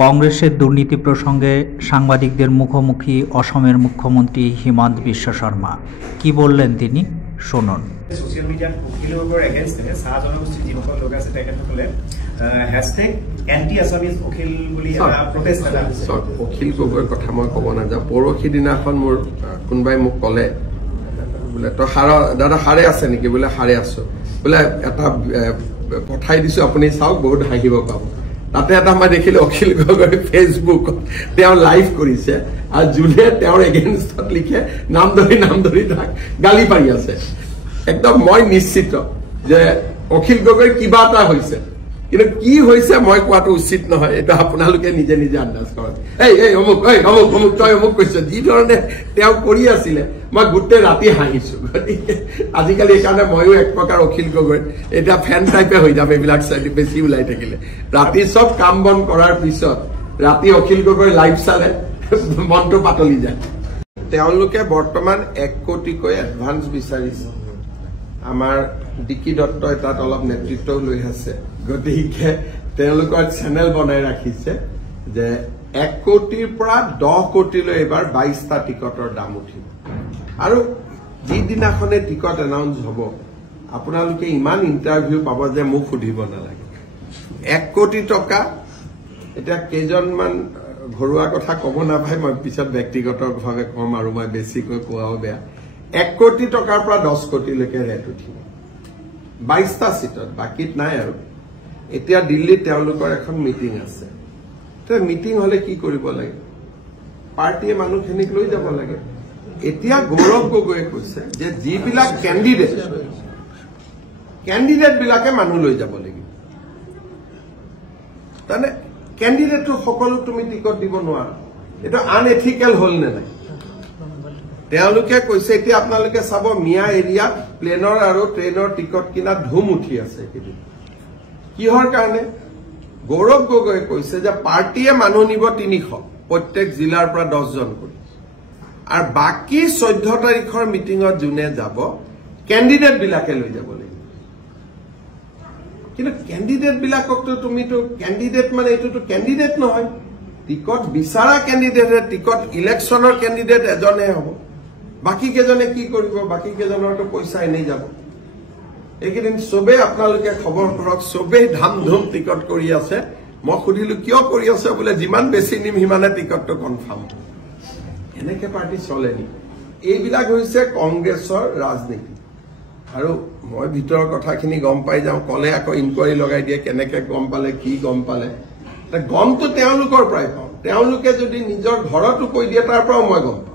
কংগ্ৰেসেৰ দুৰ্নীতি প্ৰসঙ্গে সাংবাদিকদেৰ মুখোমুখি অসমেৰ মুখ্যমন্ত্ৰী হিমন্ত বিশ্ব শৰ্মা কি বললেন তিনি শুনুন। সোশ্যাল মিডিয়াত উকিলৰ ওপৰত এগেইনষ্টে চাহ জনগোষ্ঠীৰ যিসকল লোক আছে তেখেতসকলে এন্টি আছামিজ উকিল বুলি এটা প্ৰটেষ্ট এটা উকিল গগৈৰ কথা মই ক'ব নাযাওঁ। পৰহি দিনাখন মোৰ কোনোবাই মোক ক'লে বোলে তই দাদা সাৰে আছে নেকি? বোলে সাৰে আছো। বোলে এটা পঠাই দিছো আপুনি চাওক বহুত হাঁহিব পাব। তাতে এটা মই দেখিলো অখিল গগৈ ফেচবুকত তেওঁ লাইভ কৰিছে আৰু যোনে তেওঁৰ এগেইনষ্টত লিখে নাম ধৰি তাক গালি পাৰি আছে। একদম মই নিশ্চিত যে অখিল গগৈৰ কিবা এটা হৈছে, কিন্তু কি হৈছে মই কোৱাটো উচিত নহয়। এইটো আপোনালোকে নিজে নিজে আন্দাজ কৰক। অমুক তই অমুক কৈছ, যি ধৰণে তেওঁ কৰি আছিলে মই গোটেই ৰাতি হাঁহিছো। গতিকে আজিকালি এইকাৰণে ময়ো এক প্ৰকাৰ অখিল গগৈ এতিয়া ফেন টাইপে হৈ যাম এইবিলাক বেছি ওলাই থাকিলে। ৰাতি চব কাম বন কৰাৰ পিছত ৰাতি অখিল গগৈ লাইভ চালে মনটো পাতলি যায়। তেওঁলোকে বৰ্তমান 1 কোটিকৈ এডভান্স বিচাৰিছে। আমাৰ ডিকি দত্তই তাত অলপ নেতৃত্ব লৈ আছে। গতিকে তেওঁলোকৰ চেনেল বনাই ৰাখিছে যে 1 কোটিৰ পৰা 10 কোটিলৈ এবাৰ 22টা টিকটৰ দাম উঠিব। আৰু যিদিনাখনে টিকট এনাউন্স হ'ব আপোনালোকে ইমান ইণ্টাৰভিউ পাব যে মোক সুধিব নালাগে। 1 কোটি টকা এতিয়া কেইজনমান ঘৰুৱা কথা ক'ব নাপায়, মই পিছত ব্যক্তিগতভাৱে কম আৰু মই বেছিকৈ কোৱাও বেয়া। 1 কোটি টকাৰ পৰা 10 কোটিলৈকে ৰেট উঠিব 22টা চিটত, বাকীত নাই। আৰু এতিয়া দিল্লীত তেওঁলোকৰ এখন মিটিং আছে। মিটিং হলে কি কৰিব লাগে? পাৰ্টীয়ে মানুহখিনিক লৈ যাব লাগে। এতিয়া গৌৰৱ গগৈয়ে কৈছে যে যিবিলাক কেণ্ডিডেট বিলাকে মানুহ লৈ যাব লাগিব। তাৰমানে কেণ্ডিডেটটো সকলো তুমি টিকট দিব নোৱাৰা। এইটো আনএথিকেল হল নে নাই? তেওঁলোকে কৈছে এতিয়া আপোনালোকে চাব মিয়া এৰিয়াত প্লেনৰ আৰু ট্ৰেইনৰ টিকট কিনা ধুম উঠি আছে। কিহৰ কাৰণে? গৌৰৱ গগৈয়ে কৈছে যে পাৰ্টীয়ে মানুহ নিব 300 প্ৰত্যেক জিলাৰ পৰা 10 জন কৰি, আৰু বাকী 14 তাৰিখৰ মিটিঙত যোনে যাব কেণ্ডিডেট বিলাকে লৈ যাব লাগিব। কিন্তু কেণ্ডিডেট বিলাককতো তুমিতো কেণ্ডিডেট মানে এইটোতো কেণ্ডিডেট নহয়, টিকট বিচৰা কেণ্ডিডেটে। টিকট ইলেকশ্যনৰ কেণ্ডিডেট এজনে হ'ব, বাকী কেইজনে কি কৰিব? বাকী কেইজনৰতো পইচা এনেই যাব। এইকেইদিন চবেই আপোনালোকে খবৰ কৰক, চবেই ধাম ধুম টিকট কৰি আছে। মই সুধিলো কিয় কৰি আছে? বোলে যিমান বেছি নিম সিমানে টিকটটো কনফাৰ্ম। এনেকে পাৰ্টি চলে নেকি? এইবিলাক হৈছে কংগ্ৰেছৰ ৰাজনীতি। আৰু মই ভিতৰৰ কথাখিনি গম পাই যাওঁ, কলে আকৌ ইনকুৱাৰী লগাই দিয়ে কেনেকে গম পালে, কি গম পালে। গমটো তেওঁলোকৰ পৰাই পাওঁ। তেওঁলোকে যদি নিজৰ ঘৰতো কৈ দিয়ে তাৰ পৰাও মই গম পাওঁ।